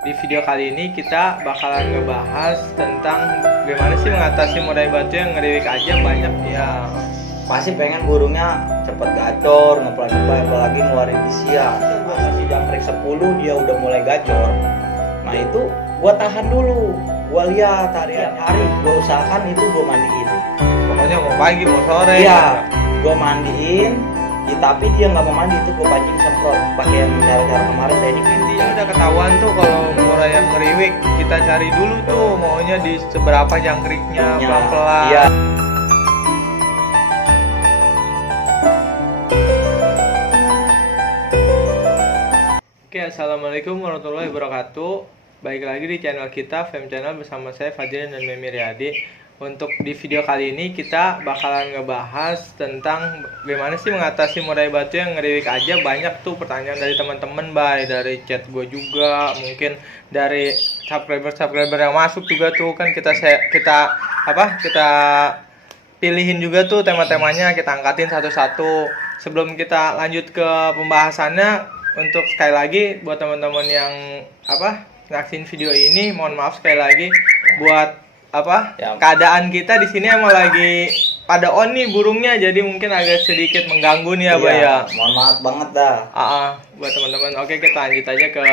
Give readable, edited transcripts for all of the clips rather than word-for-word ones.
Di video kali ini kita bakalan ngebahas tentang gimana sih mengatasi murai batu yang ngeriwik aja banyak ya. Pasti pengen burungnya cepet gacor, ngeplay-ngeplay, apalagi ngeluarin isian. Gua kasih jangkrik 10 dia udah mulai gacor. Nah itu gua tahan dulu, gua lihat hari, gua usahakan itu gua mandiin. Pokoknya mau pagi mau sore. Iya, gua mandiin. Tapi dia nggak mau mandi, itu gua pancing semprot pakai yang cara-cara kemarin teknik. Intinya udah ketahuan tuh kalau murai yang ngeriwik, kita cari dulu tuh maunya di seberapa jangkriknya, pelan-pelan. Iya. Oke, assalamualaikum warahmatullahi wabarakatuh. Baik lagi di channel kita, Fem Channel, bersama saya Fadil dan Memi Riyadi. Untuk di video kali ini kita bakalan ngebahas tentang gimana sih mengatasi murai batu yang ngeriwik aja. Banyak tuh pertanyaan dari teman-teman, dari chat gue juga, mungkin dari subscriber yang masuk juga tuh kan kita pilihin juga tuh tema-temanya, kita angkatin satu-satu. Sebelum kita lanjut ke pembahasannya, untuk sekali lagi buat teman-teman yang ngaksin video ini, mohon maaf sekali lagi buat keadaan kita di sini emang lagi pada on nih burungnya, jadi mungkin agak sedikit mengganggu nih ya. Mohon maaf banget dah. Buat teman-teman. Oke, kita lanjut aja ke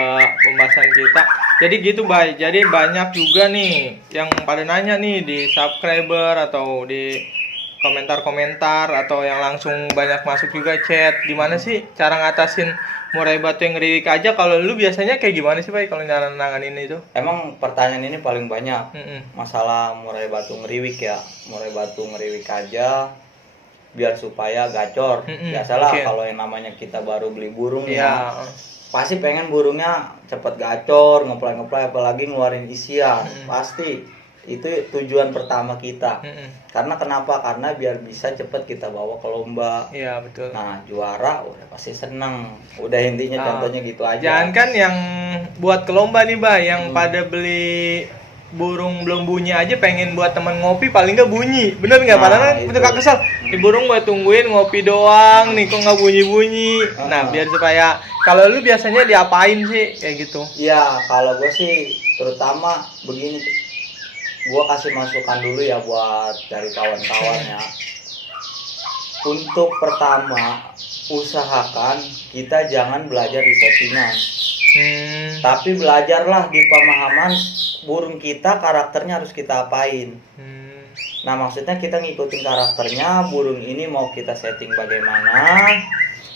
pembahasan kita. Jadi gitu, Bay. Jadi banyak juga nih yang pada nanya nih di subscriber atau di komentar-komentar, atau yang langsung banyak masuk juga chat. Gimana sih cara ngatasin murai batu yang ngeriwik aja? Kalau lu biasanya kayak gimana sih, Bay, kalau cara nanganin itu? Emang pertanyaan ini paling banyak. Masalah murai batu ngeriwik ya. Murai batu ngeriwik aja biar supaya gacor. Biasalah kalau yang namanya kita baru beli burung ya, pasti pengen burungnya cepet gacor, ngeplay-ngeplay, apalagi ngeluarin isian. Pasti itu tujuan pertama kita. Karena kenapa? Karena biar bisa cepet kita bawa ke lomba. Iya, betul. Nah, juara udah pasti seneng. Udah intinya contohnya gitu aja. Jangan kan yang buat ke lomba nih, Bay, yang pada beli burung belum bunyi aja pengen buat temen ngopi, paling nggak bunyi, bener nggak? Padahal kan itu kesel, di burung gue tungguin ngopi doang nih, kok nggak bunyi. Nah, biar supaya, kalau lu biasanya diapain sih kayak gitu? Ya kalau gue sih terutama begini, gue kasih masukan dulu ya buat dari kawan-kawannya. Untuk pertama, usahakan kita jangan belajar di settingan, tapi belajarlah di pemahaman burung kita, karakternya harus kita apain. Nah, maksudnya kita ngikutin karakternya, burung ini mau kita setting bagaimana,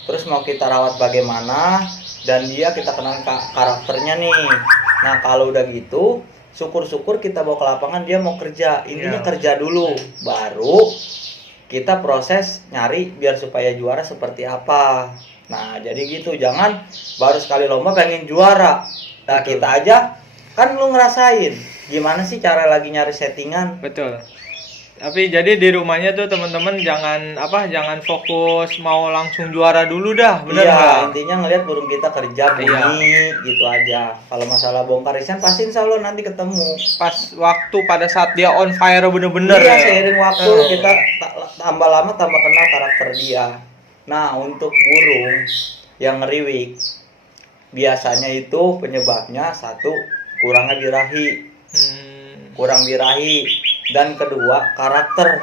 terus mau kita rawat bagaimana, dan dia kita kenal karakternya nih. Nah, kalau udah gitu, syukur-syukur kita bawa ke lapangan, dia mau kerja. Intinya kerja dulu, baru kita proses nyari biar supaya juara seperti apa. Nah, jadi gitu, jangan baru sekali lomba pengen juara. Nah, kita aja kan lu ngerasain gimana sih cara lagi nyari settingan. Betul. Tapi jadi di rumahnya tuh teman-teman jangan fokus mau langsung juara dulu dah, bener nggak? Iya, intinya ngelihat burung kita kerja bunyi gitu aja. Kalau masalah bongkar isian pasti insya Allah nanti ketemu. Pas waktu pada saat dia on fire bener-bener. Iya, seiring waktu kita tambah lama tambah kenal karakter dia. Nah, untuk burung yang ngeriwik, biasanya itu penyebabnya satu, kurangnya birahi. Kurang birahi. Dan kedua, karakter.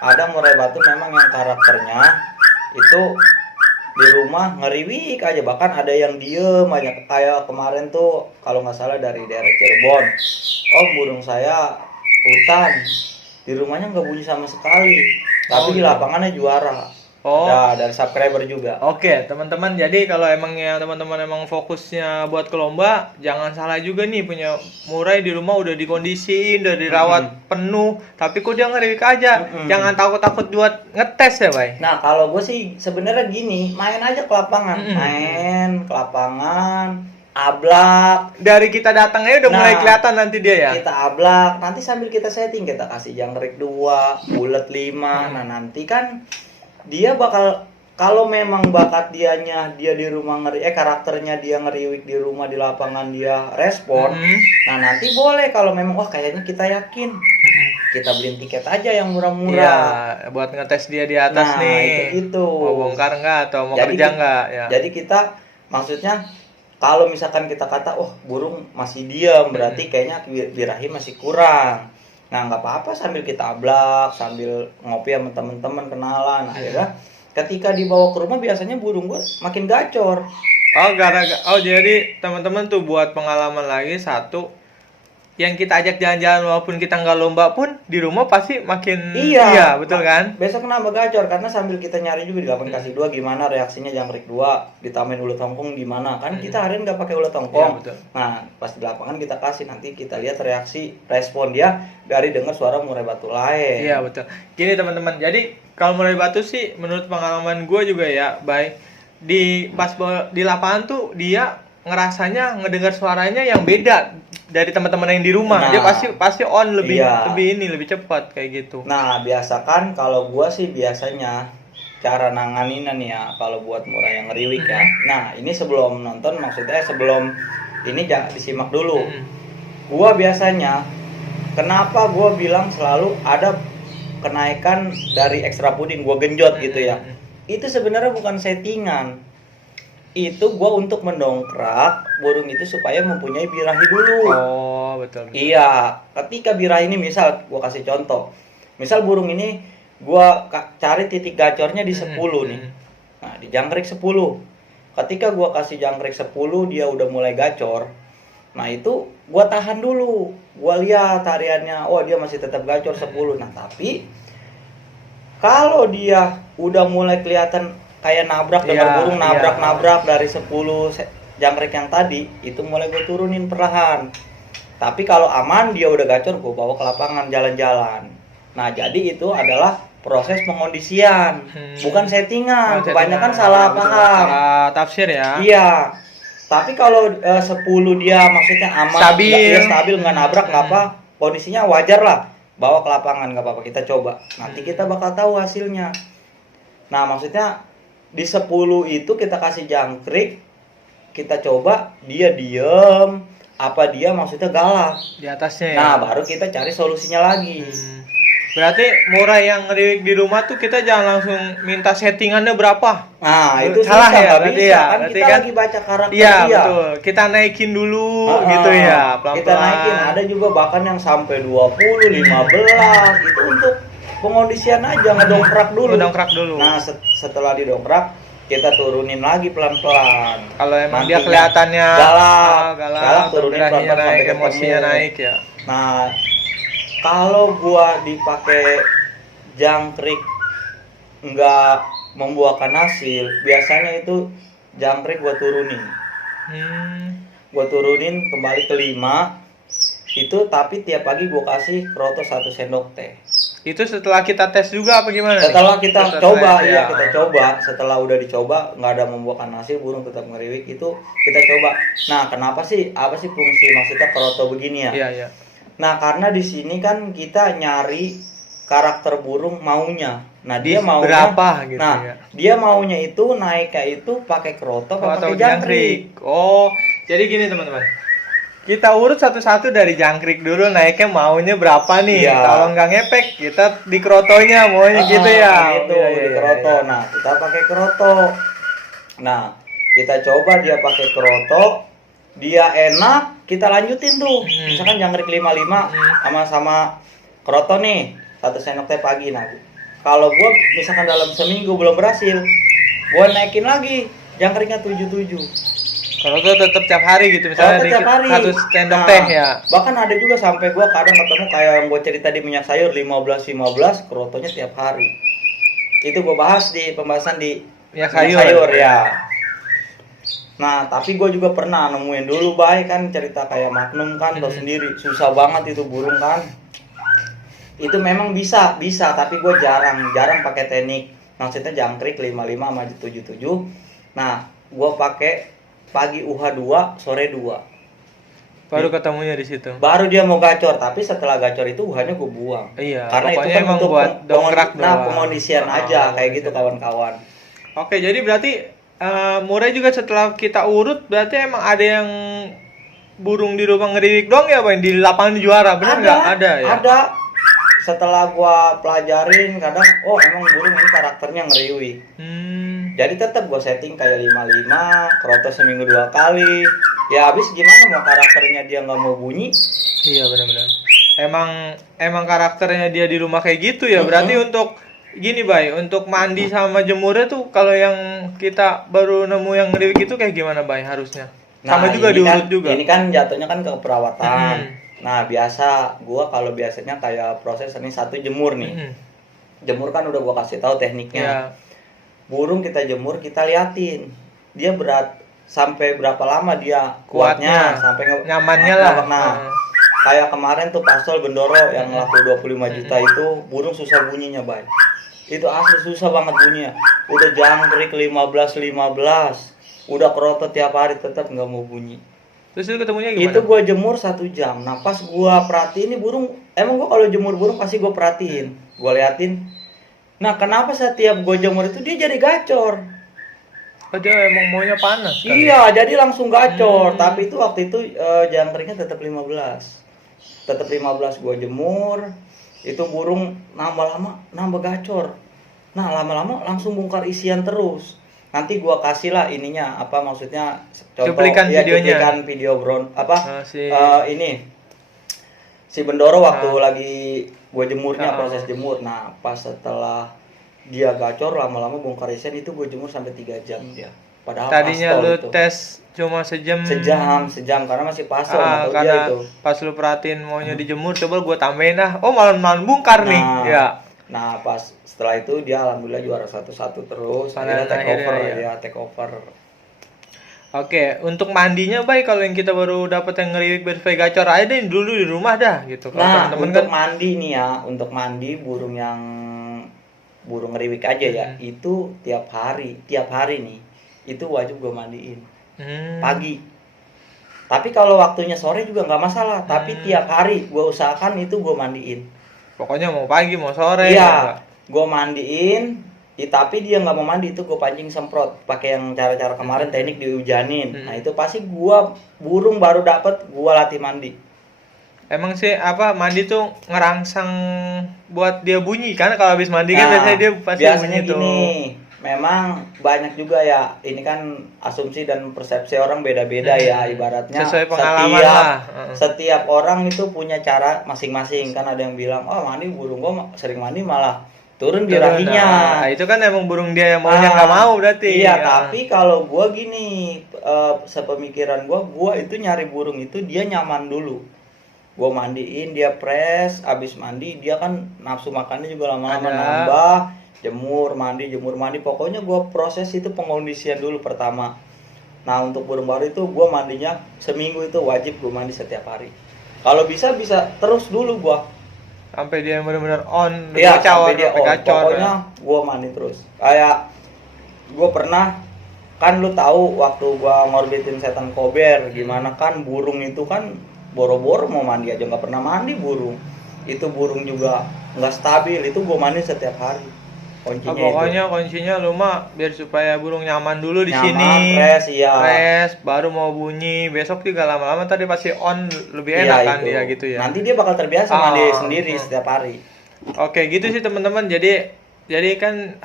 Ada murai batu memang yang karakternya itu di rumah ngeriwik aja, bahkan ada yang diem aja. Kayak kemarin tuh kalau nggak salah dari daerah Cirebon, burung saya hutan, di rumahnya nggak bunyi sama sekali, tapi di lapangannya juara. Dari subscriber juga. Oke, teman-teman, jadi kalau teman-teman emang fokusnya buat ke lomba, jangan salah juga nih, punya murai di rumah udah dikondisiin, udah dirawat penuh, tapi kok dia ngeriwik aja. Jangan takut-takut buat ngetes ya, Bay. Nah, kalau gue sih sebenarnya gini, main aja ke lapangan. Main ke lapangan, ablak. Dari kita datangnya udah mulai kelihatan nanti dia ya. Kita ablak, nanti sambil kita setting, kita kasih jangkrik 2, bulat 5. Nah, nanti kan dia bakal, kalau memang bakat dia di rumah karakternya dia ngeriwik di rumah, di lapangan dia respon. Nah, nanti boleh kalau memang kayaknya kita yakin, kita beliin tiket aja yang murah-murah. Buat ngetes dia di atas nih. Itu. Mau bongkar nggak atau mau kerja nggak ya. Jadi kita maksudnya Kalau misalkan kita kata, oh burung masih diam, berarti kayaknya birahi masih kurang. Nah nggak apa-apa sambil kita ablak, sambil ngopi sama teman-teman kenalan. Akhirnya ketika dibawa ke rumah biasanya burung gue makin gacor. Oh jadi teman-teman tuh buat pengalaman lagi satu, yang kita ajak jalan-jalan walaupun kita nggak lomba pun di rumah pasti makin iya betul kan? Besok kenapa gacor? Karena sambil kita nyari juga di 8 kasih 2 gimana reaksinya jangkrik 2, ditambahin ulet hongkong gimana kan kita hari ini nggak pakai ulet hongkong. Iya, nah pas di lapangan kita kasih, nanti kita lihat reaksi respon dia dari dengar suara murai batu lain. Iya betul. Gini teman-teman, jadi kalau murai batu sih menurut pengalaman gue juga ya, baik di di lapangan tuh dia ngerasanya ngedengar suaranya yang beda dari teman-teman yang di rumah. Dia pasti on lebih cepat kayak gitu. Nah, biasakan kalau gua sih biasanya cara nanganinnya nih ya kalau buat murai yang ngeriwik ya. Nah, ini sebelum nonton, maksudnya sebelum ini jangan disimak dulu. Gua biasanya kenapa gua bilang selalu ada kenaikan dari ekstra puding, gua genjot gitu ya. Itu sebenarnya bukan settingan. Itu gue untuk mendongkrak burung itu supaya mempunyai birahi dulu. Oh betul. Iya, ketika birahi ini misal gue kasih contoh, misal burung ini gue cari titik gacornya di 10 nih. Nah di jangkrik 10, ketika gue kasih jangkrik 10 dia udah mulai gacor. Nah itu gue tahan dulu, gue lihat tariannya, oh dia masih tetap gacor 10. Nah tapi kalau dia udah mulai kelihatan kayak nabrak dengan burung nabrak dari 10 jangkrik yang tadi, itu mulai gue turunin perlahan. Tapi kalau aman dia udah gacor, gue bawa ke lapangan jalan-jalan. Nah jadi itu adalah proses pengondisian, bukan settingan. Kebanyakan salah paham, salah tafsir ya. Iya. Tapi kalau 10 dia maksudnya aman, stabil nggak nabrak nggak apa, kondisinya wajar lah, bawa ke lapangan nggak apa-apa, kita coba. Nanti kita bakal tahu hasilnya. Nah maksudnya di 10 itu kita kasih jangkrik, kita coba dia diem apa dia maksudnya galak di atasnya ya. Nah baru kita cari solusinya lagi. Berarti murai yang ngeriwik di rumah tuh kita jangan langsung minta settingannya berapa. Nah itu salah susah, ya berarti ya. Kan kita lagi baca karakter iya, dia. Betul. Kita naikin dulu gitu ya, pelan-pelan. Kita naikin, ada juga bahkan yang sampai 20, 15 itu untuk pengondisian aja, ngedongkrak dulu. Nah setelah didongkrak kita turunin lagi pelan-pelan. Kalau emang dia kelihatannya galak turunin pelan-pelan sampai emosinya naik ya. Nah kalau gua dipakai jangkrik nggak membuahkan hasil, biasanya itu jangkrik gua turunin. Gua turunin kembali ke 5 itu, tapi tiap pagi gua kasih kroto 1 sendok teh. Itu setelah kita tes juga apa gimana? Setelah kita coba, kita coba. Setelah udah dicoba nggak ada membuahkan hasil, burung tetap ngeriwik, itu kita coba. Nah kenapa sih, apa sih fungsi maksudnya kroto begini ya? Iya. Nah karena di sini kan kita nyari karakter burung maunya. Nah dia maunya berapa gitu. Nah ya? Dia maunya itu naiknya itu pakai kroto atau pakai jangkrik. Oh jadi gini teman-teman, kita urut satu-satu dari jangkrik dulu, naiknya maunya berapa nih. Kalau nggak ngepek kita di krotonya maunya gitu ya. Gitu di kroto. Nah kita pakai kroto. Nah kita coba dia pakai kroto, dia enak, kita lanjutin tuh. Misalkan jangkrik 55 sama kroto nih 1 sendok teh pagi. Nah kalau gue misalkan dalam seminggu belum berhasil, gue naikin lagi jangkriknya 77. Kalau tuh tetap tiap hari gitu, misalnya di 1 sendok teh ya. Bahkan ada juga sampai gue kadang ketemu kayak yang gue cerita di minyak sayur 15 krotonya tiap hari. Itu gue bahas di pembahasan di minyak sayur ya. Nah tapi gue juga pernah nemuin dulu baik kan, cerita kayak Magnum kan, tau sendiri susah banget itu burung kan. Itu memang bisa tapi gue jarang pakai teknik maksudnya jangkrik 55 sama 77. Nah gue pakai pagi UH 2, sore 2. Baru ketemunya di situ. Baru dia mau gacor, tapi setelah gacor itu UH-nya gue buang. Iya. Karena itu kan untuk buat dongkrak pengondisian aja kayak gitu kawan-kawan. Oke, jadi berarti murai juga setelah kita urut berarti emang ada yang burung di rumah ngeriwik dong ya, Bang? Di lapangan juara, benar nggak? Ada ya? Ada. setelah gua pelajarin kadang emang burung ini karakternya ngeriwi. Jadi tetap gua setting kayak 55, krotos seminggu 2 kali. Ya habis gimana mau karakternya dia nggak mau bunyi? Iya benar-benar. Emang karakternya dia di rumah kayak gitu ya. Berarti untuk gini Bay, untuk mandi sama jemurnya tuh kalau yang kita baru nemu yang ngeriwik itu kayak gimana Bay harusnya? Sama juga diurut kan, juga. Ini kan jatuhnya kan ke perawatan. Nah biasa gua kalau biasanya kayak proses ini satu jemur nih. Jemur kan udah gua kasih tahu tekniknya. Iya. Burung kita jemur, kita liatin dia berat sampai berapa lama dia kuatnya sampai nyamannya lah. Nah, kayak kemarin tuh pasol bendoro yang laku 25 juta itu burung susah bunyinya, Bay. Itu asli susah banget bunyinya. Udah jangkrik 15, udah kerotot tiap hari tetap nggak mau bunyi. Terus itu ketemunya gimana? Itu gua jemur 1 jam. Nah pas gua perhatiin nih burung, emang gua kalau jemur burung pasti gua perhatiin, gua liatin. Nah kenapa setiap gua jemur itu dia jadi gacor? Oh dia emang maunya panas kan? Iya, jadi langsung gacor. Tapi itu waktu itu jangkriknya tetap 15. Tetap 15 gua jemur. Itu burung lama-lama nambah gacor. Nah, lama-lama langsung bongkar isian terus. Nanti gua kasih lah ininya, apa maksudnya contoh cuplikan videonya. Cuplikan video ini si Bendoro waktu lagi gua jemurnya proses jemur. Nah, pas setelah dia gacor lama-lama bongkar isian itu gue jemur sampai 3 jam dia. Padahal tadinya lu itu tes cuma sejam karena masih pasol karena dia itu. Pas lu perhatiin maunya dijemur coba gue tambahin malah bongkar nih ya. Nah pas setelah itu dia alhamdulillah juara 1-1 terus. Akhirnya take over. Oke, untuk mandinya baik kalau yang kita baru dapat yang ngeriwik berfai gacor aja deh dulu di rumah dah gitu. Nah untuk mandi nih ya, untuk mandi burung ngeriwik aja ya, itu tiap hari nih itu wajib gue mandiin pagi. Tapi kalau waktunya sore juga nggak masalah, tapi tiap hari gue usahakan itu gue mandiin. Pokoknya mau pagi mau sore. Iya, gue mandiin. Tapi dia nggak mau mandi itu gue pancing semprot pakai yang cara-cara kemarin teknik dihujanin. Nah itu pasti gue burung baru dapet gue latih mandi. Emang sih mandi tuh ngerangsang buat dia bunyi kan kalau habis mandi kan biasanya dia pasti biasanya bunyi gini, tuh. Memang banyak juga ya, ini kan asumsi dan persepsi orang beda-beda ya, ibaratnya sesuai pengalaman lah. Setiap orang itu punya cara masing-masing. Kan ada yang bilang, mandi burung gua sering mandi malah turun birahinya. Nah, itu kan emang burung dia yang maunya nggak mau berarti. Iya, tapi kalau gua gini, sepemikiran gua itu nyari burung itu dia nyaman dulu. Gue mandiin, dia press, abis mandi dia kan nafsu makannya juga lama-lama nambah, jemur mandi, pokoknya gue proses itu pengondisian dulu pertama. Nah untuk burung baru itu gue mandinya seminggu itu wajib gue mandi setiap hari. Kalau bisa terus dulu gue. Sampai dia benar-benar on, sampai dia on. Pokoknya gue mandi terus. Kayak gue pernah, kan lu tahu waktu gue ngorbitin setan kober, gimana kan burung itu kan boro-boro mau mandi aja nggak pernah mandi burung. Itu burung juga nggak stabil, itu gue mandi setiap hari. Kuncinya lu mah biar supaya burung nyaman dulu di sini. Press, baru mau bunyi. Besok juga lama-lama tadi pasti on lebih enak kan dia gitu ya. Nanti dia bakal terbiasa mandi sendiri setiap hari. Oke, gitu sih teman-teman. Jadi kan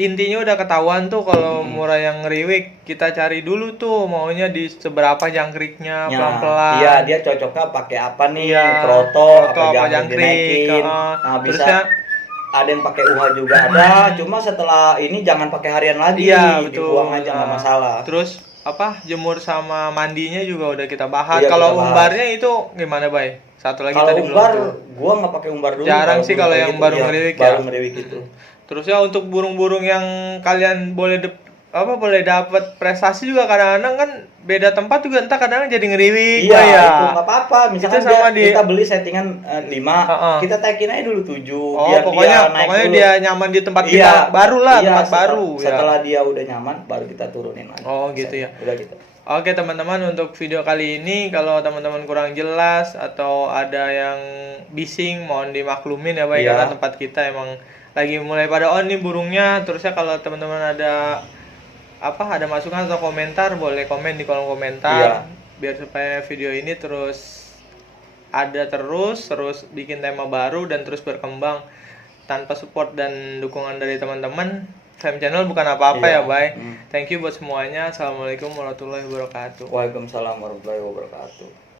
intinya udah ketahuan tuh kalau murai yang ngeriwik kita cari dulu tuh maunya di seberapa jangkriknya pelan-pelan. Iya, dia cocoknya pakai apa nih? Kroto apa jangkrik. Nah, bisa ada yang pakai UH juga ada, cuma setelah ini jangan pakai harian lagi. Iya, dibuang aja nggak masalah. Terus jemur sama mandinya juga udah kita bahas. Kalau umbarnya itu gimana, Bay? Satu lagi tadi belum. Kalau umbar, gua nggak pakai umbar dulu. Jarang sih kalau yang baru ngeriwik ya. Baru ngeriwik itu. Terus ya untuk burung-burung yang kalian boleh dapat prestasi juga kadang-kadang kan beda tempat juga entah kadang jadi ngeriwik. Iya, itu nggak apa-apa. Misalkan kita beli settingan 5, kita tagin aja dulu 7. Biar pokoknya dia nyaman di tempat kita baru lah, tempat baru. Setelah dia udah nyaman, baru kita turunin lagi. Oh gitu ya. Udah gitu. Oke teman-teman, untuk video kali ini kalau teman-teman kurang jelas atau ada yang bising mohon dimaklumin ya, Bay, karena tempat kita emang lagi mulai pada on nih burungnya. Terusnya kalau teman-teman ada masukan atau komentar boleh komen di kolom komentar biar supaya video ini terus ada terus bikin tema baru dan terus berkembang. Tanpa support dan dukungan dari teman-teman, Fem Channel bukan apa-apa ya, Bay. Thank you buat semuanya. Assalamualaikum warahmatullahi wabarakatuh. Waalaikumsalam warahmatullahi wabarakatuh.